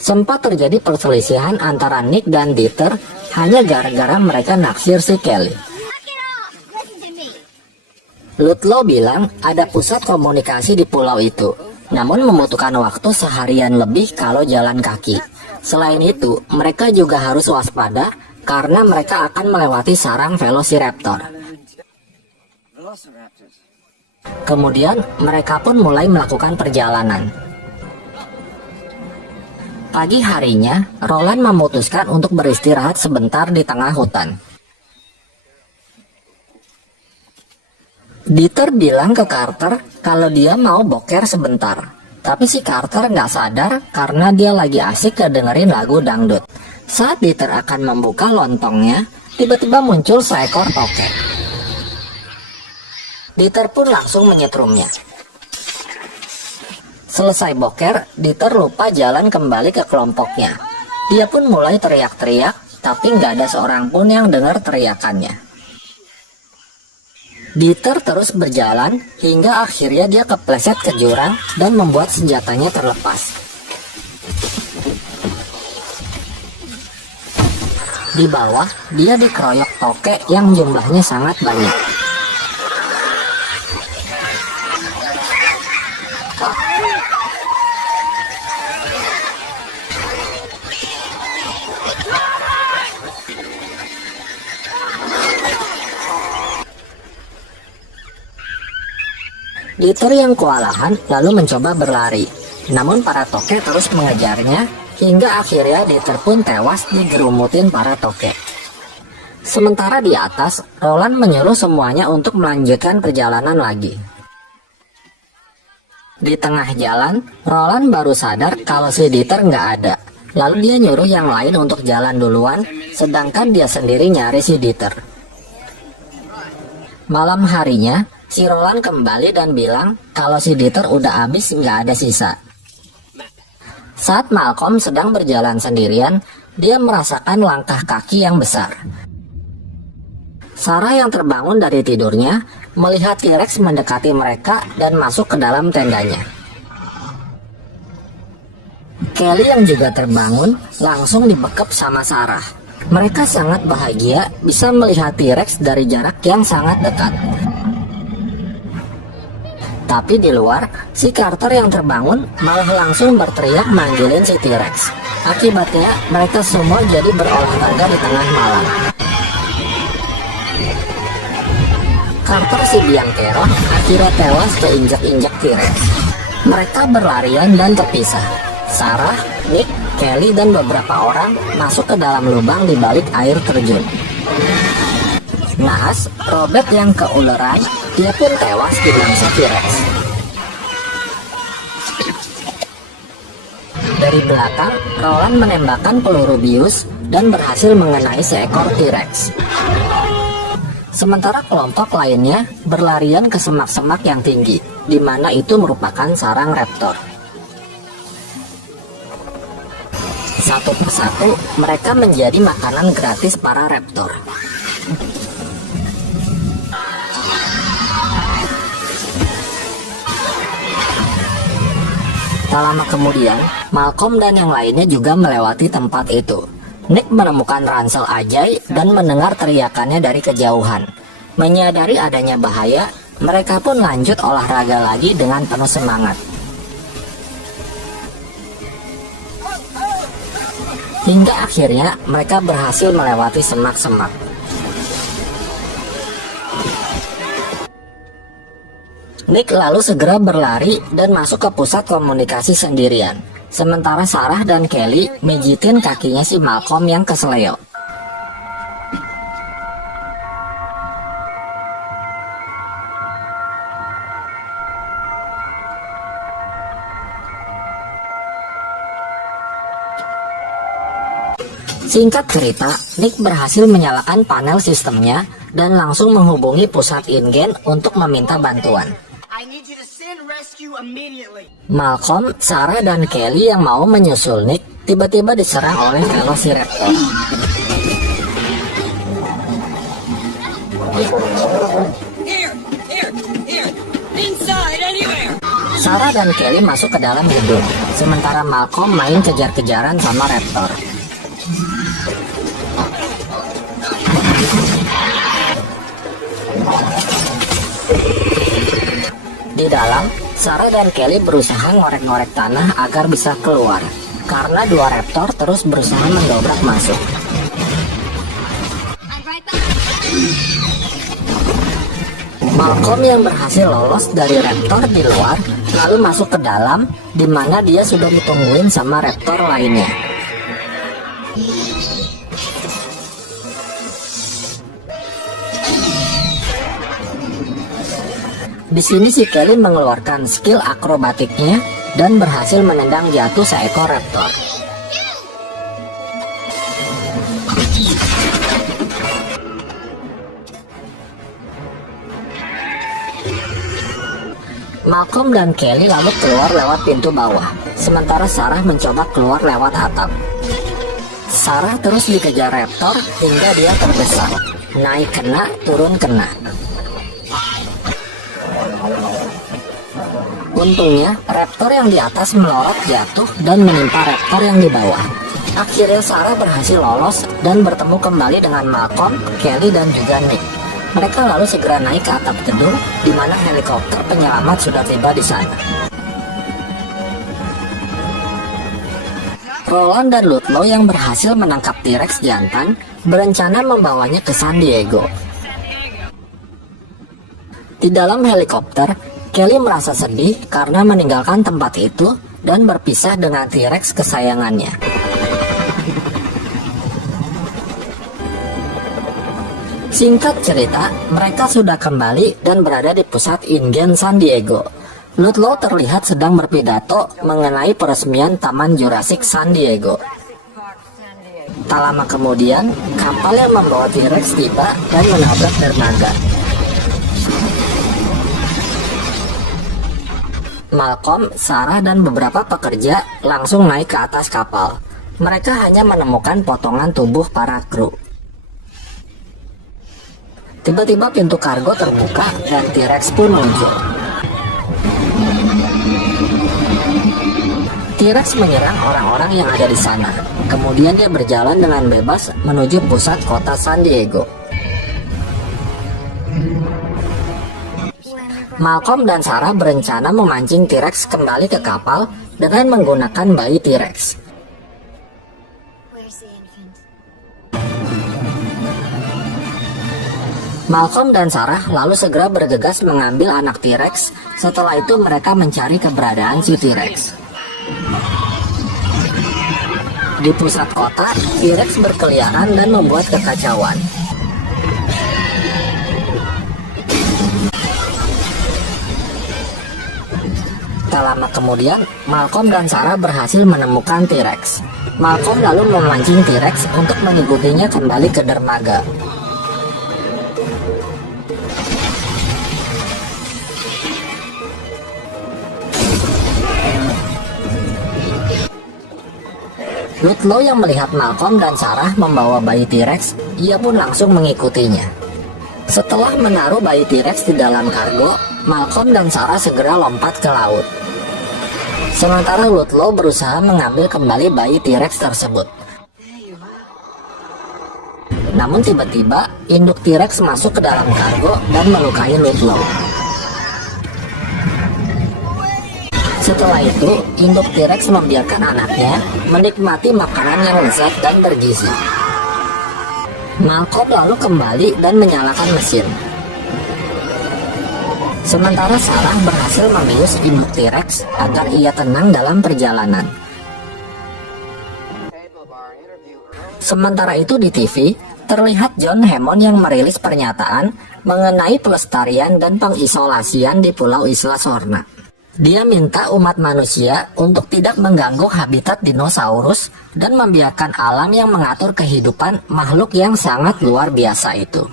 Sempat terjadi perselisihan antara Nick dan Dieter hanya gara-gara mereka naksir si Kelly. Ludlow bilang ada pusat komunikasi di pulau itu, namun membutuhkan waktu seharian lebih kalau jalan kaki. Selain itu, mereka juga harus waspada karena mereka akan melewati sarang Velociraptor. Kemudian, mereka pun mulai melakukan perjalanan. Pagi harinya, Roland memutuskan untuk beristirahat sebentar di tengah hutan. Dieter bilang ke Carter kalau dia mau boker sebentar. Tapi si Carter nggak sadar karena dia lagi asik kedengerin lagu dangdut. Saat Dieter akan membuka lontongnya, tiba-tiba muncul seekor tokek. Dieter pun langsung menyetrumnya. Selesai boker, Dieter lupa jalan kembali ke kelompoknya. Dia pun mulai teriak-teriak, tapi nggak ada seorang pun yang dengar teriakannya. Dieter terus berjalan hingga akhirnya dia kepleset ke jurang dan membuat senjatanya terlepas. Di bawah, dia dikeroyok tokek yang jumlahnya sangat banyak. Dieter yang kewalahan lalu mencoba berlari, namun para tokek terus mengejarnya hingga akhirnya Dieter pun tewas digerumutin para tokek. Sementara di atas, Roland menyuruh semuanya untuk melanjutkan perjalanan lagi. Di tengah jalan, Roland baru sadar kalau si Dieter nggak ada. Lalu dia nyuruh yang lain untuk jalan duluan, sedangkan dia sendiri nyari si Dieter. Malam harinya, si Roland kembali dan bilang kalau si Dieter udah habis, nggak ada sisa. Saat Malcolm sedang berjalan sendirian, dia merasakan langkah kaki yang besar. Sarah yang terbangun dari tidurnya melihat T-Rex mendekati mereka dan masuk ke dalam tendanya. Kelly yang juga terbangun langsung dibekep sama Sarah. Mereka sangat bahagia bisa melihat T-Rex dari jarak yang sangat dekat. Tapi di luar, si Carter yang terbangun malah langsung berteriak manggilin si T-Rex. Akibatnya, mereka semua jadi berolahraga di tengah malam. Carter si biang kerok akhirnya tewas keinjak-injak T-Rex. Mereka berlarian dan terpisah. Sarah, Nick, Kelly, dan beberapa orang masuk ke dalam lubang di balik air terjun. Naas, Robert yang keuleran, dia pun tewas di mangsa T-Rex. Dari belakang, Roland menembakkan peluru bius dan berhasil mengenai seekor T-Rex. Sementara kelompok lainnya berlarian ke semak-semak yang tinggi, di mana itu merupakan sarang raptor. Satu persatu, mereka menjadi makanan gratis para raptor. Tak lama kemudian, Malcolm dan yang lainnya juga melewati tempat itu. Nick menemukan ransel Ajay dan mendengar teriakannya dari kejauhan. Menyadari adanya bahaya, mereka pun lanjut olahraga lagi dengan penuh semangat. Hingga akhirnya mereka berhasil melewati semak-semak. Nick lalu segera berlari dan masuk ke pusat komunikasi sendirian. Sementara Sarah dan Kelly mijitin kakinya si Malcolm yang keseleo. Singkat cerita, Nick berhasil menyalakan panel sistemnya dan langsung menghubungi pusat InGen untuk meminta bantuan. Malcolm, Sarah, dan Kelly yang mau menyusul Nick tiba-tiba diserang oleh Velociraptor. Sarah dan Kelly masuk ke dalam gedung, sementara Malcolm main kejar-kejaran sama raptor. Di dalam, Sarah dan Kelly berusaha ngorek-ngorek tanah agar bisa keluar, karena dua raptor terus berusaha mendobrak masuk. Malcolm yang berhasil lolos dari raptor di luar, lalu masuk ke dalam, di mana dia sudah ditungguin sama raptor lainnya. Di sini si Kelly mengeluarkan skill akrobatiknya dan berhasil menendang jatuh seekor raptor. Malcolm dan Kelly lalu keluar lewat pintu bawah, sementara Sarah mencoba keluar lewat atap. Sarah terus dikejar raptor hingga dia terbesar, naik kena, turun kena. Untungnya, raptor yang di atas melorot jatuh dan menimpa raptor yang di bawah. Akhirnya Sarah berhasil lolos dan bertemu kembali dengan Malcolm, Kelly, dan juga Nick. Mereka lalu segera naik ke atap gedung, di mana helikopter penyelamat sudah tiba di sana. Roland dan Ludlow yang berhasil menangkap T-Rex jantan berencana membawanya ke San Diego. Di dalam helikopter, Kelly merasa sedih karena meninggalkan tempat itu dan berpisah dengan T-Rex kesayangannya. Singkat cerita, mereka sudah kembali dan berada di pusat InGen San Diego. Ludlow terlihat sedang berpidato mengenai peresmian Taman Jurassic San Diego. Tak lama kemudian, kapal yang membawa T-Rex tiba dan menabrak dermaga. Malcolm, Sarah, dan beberapa pekerja langsung naik ke atas kapal. Mereka hanya menemukan potongan tubuh para kru. Tiba-tiba pintu kargo terbuka dan T-Rex pun muncul. T-Rex menyerang orang-orang yang ada di sana. Kemudian dia berjalan dengan bebas menuju pusat kota San Diego. Malcolm dan Sarah berencana memancing T-Rex kembali ke kapal dengan menggunakan bayi T-Rex. Malcolm dan Sarah lalu segera bergegas mengambil anak T-Rex. Setelah itu mereka mencari keberadaan si T-Rex. Di pusat kota, T-Rex berkeliaran dan membuat kekacauan. Tak lama kemudian, Malcolm dan Sarah berhasil menemukan T-Rex. Malcolm lalu memancing T-Rex untuk mengikutinya kembali ke dermaga. Ludlow yang melihat Malcolm dan Sarah membawa bayi T-Rex, ia pun langsung mengikutinya. Setelah menaruh bayi T-Rex di dalam kargo, Malcolm dan Sarah segera lompat ke laut. Sementara Ludlow berusaha mengambil kembali bayi T-Rex tersebut. Namun tiba-tiba, induk T-Rex masuk ke dalam kargo dan melukai Ludlow. Setelah itu, induk T-Rex membiarkan anaknya menikmati makanan yang lezat dan bergizi. Malcolm lalu kembali dan menyalakan mesin. Sementara Sarah berhasil membius induk T-Rex agar ia tenang dalam perjalanan. Sementara itu di TV, terlihat John Hammond yang merilis pernyataan mengenai pelestarian dan pengisolasian di Pulau Isla Sorna. Dia minta umat manusia untuk tidak mengganggu habitat dinosaurus dan membiarkan alam yang mengatur kehidupan makhluk yang sangat luar biasa itu.